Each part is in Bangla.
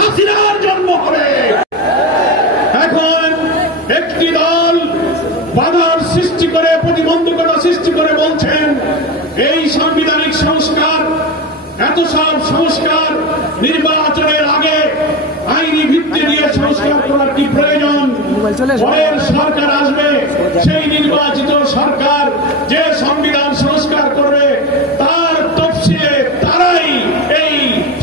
হাসিনার জন্ম হবে। এখন একটি দল বাধার সৃষ্টি করে, প্রতিবন্ধকতা সৃষ্টি করে বলছেন এই সাংবিধানিক সংস্কার, এত সব সংস্কার নির্বাচনের আগে আইনি ভিত্তি দিয়ে সংস্কার করার কি প্রয়োজন? পরের সরকার আসবে, সেই নির্বাচিত সরকার যে সংবিধান সংস্কার করবে তার তফসিলে তারাই এই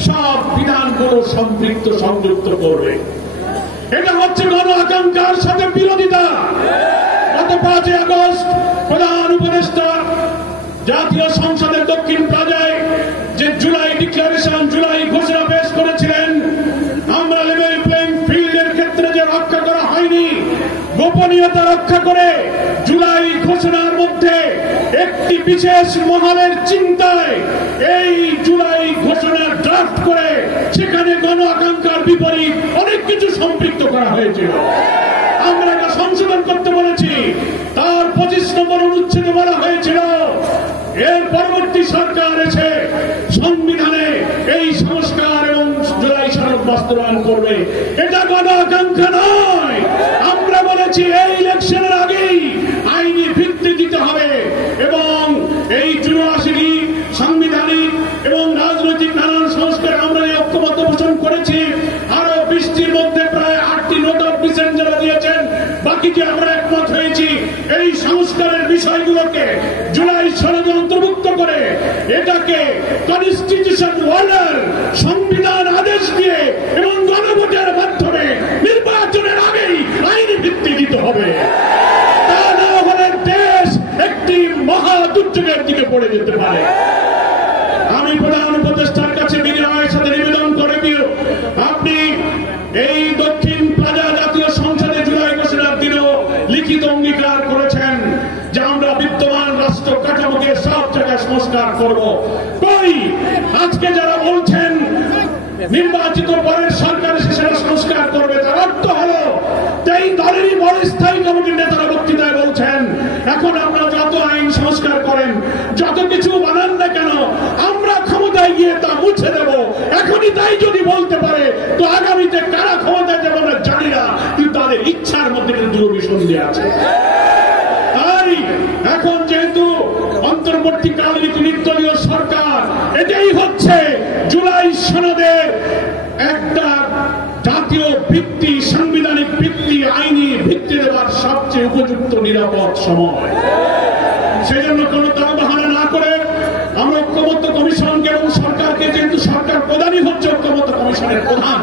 সব বিধানগুলো সম্পৃক্ত সংযুক্ত করবে। এটা হচ্ছে গণ আকাঙ্ক্ষার সাথে বিরোধিতা। গত 5 আগস্ট প্রধান উপদেষ্টা জাতীয় সংসদের দক্ষিণ প্লাজায় যে জুলাই ডিক্লারেশন, জুলাই ঘোষণা পেশ করেছিলেন, আমরা লেভেল প্লেইং ফিল্ডের ক্ষেত্রে যে রক্ষা করা হয়নি, গোপনীয়তা রক্ষা করে জুলাই ঘোষণার মধ্যে একটি বিশেষ মহলের চিন্তায় এই জুলাই ঘোষণার ড্রাফট করে সেখানে গণ আকাঙ্ক্ষার বিপরীত অনেক কিছু সম্পৃক্ত করা হয়েছিল। আমরা এটা সংশোধন করতে বলেছি। তার 25 নম্বর অনুচ্ছেদে বলা হয়েছিল এর পরবর্তী সরকার এসে সংবিধানে এই সংস্কার এবং জুলাই সনদ বাস্তবায়ন করবে। এটা গণ আকাঙ্ক্ষা নয়। আমরা বলেছি এই ইলেকশনের আগেই আইনি ভিত্তি দিতে হবে এবং এই 84টি সাংবিধানিক এবং রাজনৈতিক নানান সংস্কার আমরা এই ঐক্যমত্য পোষণ করেছি। আরো 20টির মধ্যে প্রায় 8টি নোট অফ ডিসেন্ট যারা দিয়েছেন, বাকিটি আমরা একমত হয়েছি। এই সংস্কারের বিষয়গুলোকে জুলাই সনদে অন্তর্ভুক্ত করে এটাকে কনস্টিটিউশন অর্ডার, সংবিধান আদেশ দিয়ে এবং গণভোটের মাধ্যমে নির্বাচনের আগেই আইনি ভিত্তি দিতে হবে। তা না হলে দেশ একটি মহা দুর্যোগের দিকে পড়ে যেতে পারে। আমি প্রধান উপদেষ্টার কাছে বিনয়ের সাথে নিবেদন করে দিও, আপনি এই দক্ষিণ প্লাজা জাতীয় সংসদে জুলাই ঘোষণার দিনেও লিখিত অঙ্গীকার করেছেন যে আমরা বিদ্যমান রাষ্ট্র কাঠামোকে সব জায়গায় সংস্কার করব। কই আজকে যারা বলছেন নির্বাচিত পরের সরকার এসে সেটা সংস্কার করবে, তার অর্থ হলো এই দলেরই বড় স্থায়ী কমিটির নেতারা বক্তৃতায় বলছেন এখন আমরা যত আইন সংস্কার করেন, যত কিছু বানান না কেন, আমরা ক্ষমতায় গিয়ে তা মুছে দেব। এখনই তাই যদি বলতে পারে তো আগামীতে কারা ক্ষমতায় দেব না জানি না, কিন্তু তাদের ইচ্ছার মধ্যে কিন্তু দুর্বিসন্ধি আছে। তাই এখন যেহেতু অন্তর্বর্তীকালীন নির্দলীয় সরকার, এটাই হচ্ছে জুলাই সনদের একটা জাতীয় ভিত্তি, সাংবিধানিক ভিত্তি, আইনি ভিত্তি দেওয়ার সবচেয়ে উপযুক্ত নিরাপদ সময়। সেজন্য কোন তালবাহানা না করে আমরা ঐক্যমত্য কমিশনকে এবং সরকারকে, যেহেতু সরকার প্রধানই হচ্ছে ঐক্যমত্য কমিশনের প্রধান,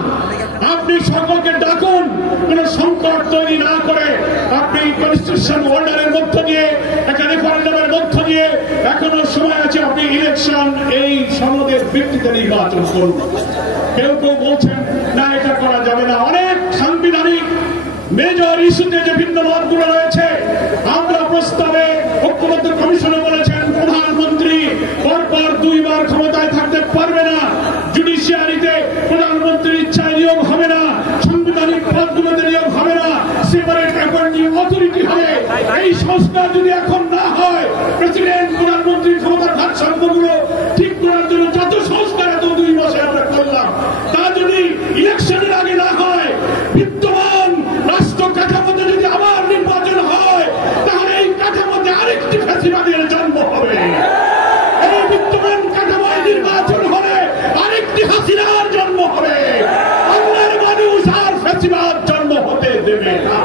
আপনি সকলকে ডাকুন। কোন সংকট তৈরি না করে আপনি কনস্টিটিউশন অর্ডারের মধ্য দিয়ে, একটা রেফারেন্ডামের মধ্য দিয়ে, এখনো সময় আছে, আপনি ইলেকশন এই সনদের ভিত্তিতে নির্বাচন করুন। কেউ কেউ বলছেন না এটা করা যাবে না। অনেক সাংবিধানিক মেজর ইস্যুতে যে ভিন্ন মতগুলো রয়েছে, আমরা প্রস্তাবে ঐক্যমত্য কমিশনে বলেছেন প্রধানমন্ত্রী পরপর 2 বার ক্ষমতায় থাকতে পারবে না, জুডিশিয়ারিতে প্রধানমন্ত্রীর ইচ্ছায় নিয়োগ হবে না, সাংবিধানিক পদগুলোতে নিয়োগ হবে না, সেপারেট অ্যাপয়েন্টিং অথরিটি হবে। এই সংস্কার যদি এখন না হয়, প্রেসিডেন্ট প্রধানমন্ত্রীর ক্ষমতার ভারসাম্যগুলো ঠিক করার জন্য যত সংস্কার এত 2 মাসে আমরা করলাম, তা যদি ইলেকশনের আগে না হয়, বিদ্যমান রাষ্ট্র কাঠামোতে যদি আবার নির্বাচন হয়, তাহলে এই কাঠামোতে আরেকটি ফ্যাসিবাদের জন্ম হবে। এই বিদ্যমান কাঠামোয় নির্বাচন হলে আরেকটি হাসিনার জন্ম হবে। বাংলার মানুষ আর ফ্যাসিবাদ জন্ম হতে দেবে না।